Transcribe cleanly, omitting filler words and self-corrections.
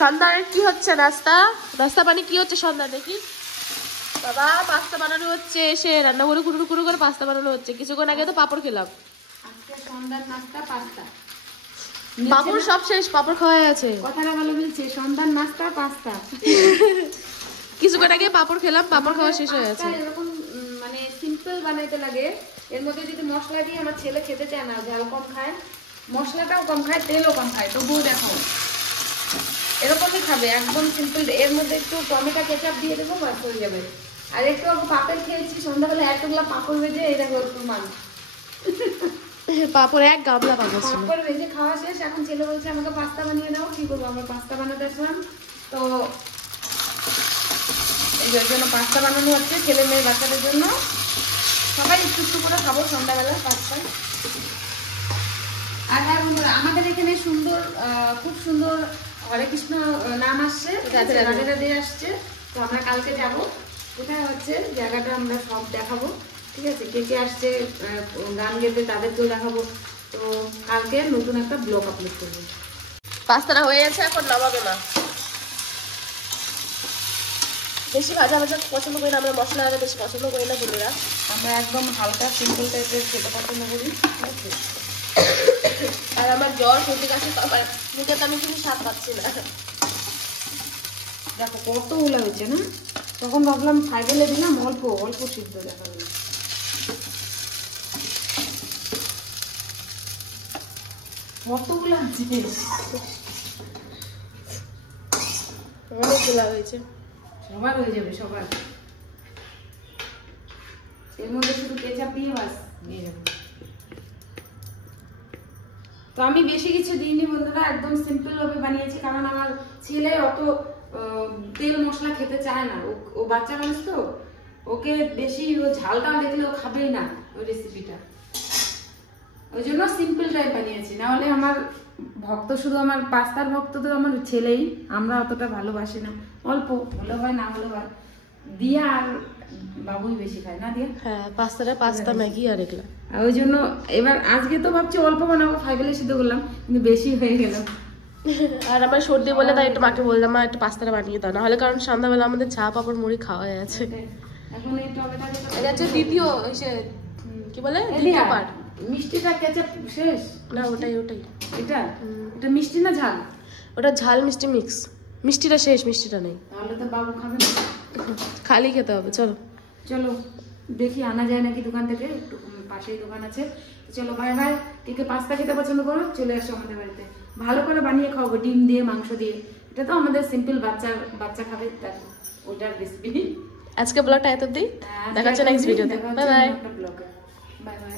সন্ধ্যায় কি হচ্ছে নাস্তা? নাস্তা মানে কি হচ্ছে সন্ধ্যা দেখি? বাবা পাস্তা বানানো হচ্ছে, এসে রান্না করে কুড়ু কুড়ু করে পাস্তা বানানো হচ্ছে। কিছুক্ষণ আগে তো পাপড় খেলাম। আজকে সন্ধ্যার নাস্তা পাস্তা। পাপড় সব শেষ, পাপড় খাওয়া আছে। কথাটা ভালো বলছে, সন্ধ্যার নাস্তা পাস্তা। কিছুক্ষণ আগে পাপড় খেলাম, পাপড় খাওয়া শেষ হয়ে গেছে। এরকম মানে সিম্পল বানাইতে লাগে। এর মধ্যে যদি মশলা দিয়ে, আমার ছেলে খেতে চায় না, ঝাল কম খায়, মশলাটাও কম খায়, তেলও কম খায়, তবুও দেখো এরকমই খাবে, একদম সিম্পল। এর মধ্যে একটু টমেটো কেচাপ দিয়ে দেবো, বাস হয়ে যাবে। আর একটু পাপড় খেয়েছি সন্ধ্যাবেলা, এতগুলা পাপড় ভেজে, এই দেখো একটু মান পাপড় এক গামলা পাপড় ভেজে খাওয়া শেষ। এখন ছেলে বলছে আমাকে পাস্তা বানিয়ে দাও। কি করবো, আমরা পাস্তা বানাতে আসলাম তো, এই জন্য পাস্তা বানানো হচ্ছে ছেলে মেয়ে বাচ্চাদের জন্য। সবাই একটু একটু করে খাবো সন্ধ্যাবেলা পাস্তা। আর হ্যাঁ বন্ধুরা, আমাদের এখানে সুন্দর, খুব সুন্দর হরে কৃষ্ণ নাম আসছে, রাধে রাধে আসছে। তো আমরা কালকে যাব, কোথায় হচ্ছে জায়গাটা আমরা সব দেখাবো, ঠিক আছে? কে কে আসছে গান গেতে, তাদেরকেও দেখাবো। তো কালকে নতুন একটা ব্লগ আপলোড করবো। পাস্তাটা হয়ে গেছে, এখন নামাবে মা। বেশি ভাজা ভাজা পছন্দ করি না আমরা, মশলা আগে বেশি পছন্দ করি না বন্ধুরা। আমরা একদম হালকা সিম্পল টাইপের খেতে পছন্দ করি, ঠিক আছে? আর আমার জ্বর সর্দি কাশি, আমার মুখে তো আমি কিন্তু স্বাদ পাচ্ছি না। দেখো কতগুলো হয়েছে না, তখন ভাবলাম ফাইবেলে দিলাম, অল্প অল্প সিদ্ধ দেখা গেল। কতগুলো জিনিস, অনেকগুলো হয়েছে, সবার হয়ে যাবে সবার। এর মধ্যে শুধু কেচাপ দিয়ে বাস নিয়ে যাবে। তো আমি বেশি কিছু দিইনি বন্ধুরা, একদম সিম্পল ভাবে বানিয়েছি, কারণ আমার ছেলে অত তেল মশলা খেতে চায় না। ও বাচ্চা মানুষ তো, ওকে বেশি ঝালটা দেখলে ও খাবেই না ওই রেসিপিটা। ওই জন্য সিম্পল টাইপ বানিয়েছি, না হলে আমার ভক্ত শুধু আমার পাস্তার ভক্ত তো আমার ছেলেই, আমরা অতটা ভালোবাসি না। অল্প হলে হয়, না হলে হয়। দিয়া আর বাবুই বেশি খায় না, দিয়া হ্যাঁ পাস্তাটা পাস্তা ম্যাগি আর এগুলা। আর ওই জন্য এবার আজকে তো ভাবছি অল্প বানাবো, ফাইবেলে সিদ্ধ করলাম, কিন্তু বেশি হয়ে গেল। আর আমার সর্দি বলে তাই একটু মাকে বললাম মা একটু পাস্তাটা বানিয়ে দাও, না হলে কারণ সন্ধ্যাবেলা আমাদের চা পাপড় মুড়ি খাওয়া হয়ে আছে। এখন এই টমেটো এটা হচ্ছে দ্বিতীয়, এসে কি বলে দ্বিতীয় পার্ট। মিষ্টিটা কেচাপ শেষ না ওটাই ওটাই, এটা এটা মিষ্টি না ঝাল? ওটা ঝাল মিষ্টি মিক্স, মিষ্টিটা শেষ, মিষ্টিটা নেই। তাহলে তো বাবু খাবে না, খালি খেতে হবে। চলো চলো দেখি আনা যায় নাকি দোকান থেকে, একটু পাশেই দোকান আছে। চলো বাই বাই। কে কে পাস্তা খেতে পছন্দ করো চলে আসো আমাদের বাড়িতে, ভালো করে বানিয়ে খাওয়াবো, ডিম দিয়ে মাংস দিয়ে। এটা তো আমাদের সিম্পল বাচ্চা খাবে, তার ওটার রেসিপি। আজকে ব্লগটা এত অবধি, দেখা হচ্ছে নেক্সট ভিডিওতে। Bye bye. Bye bye.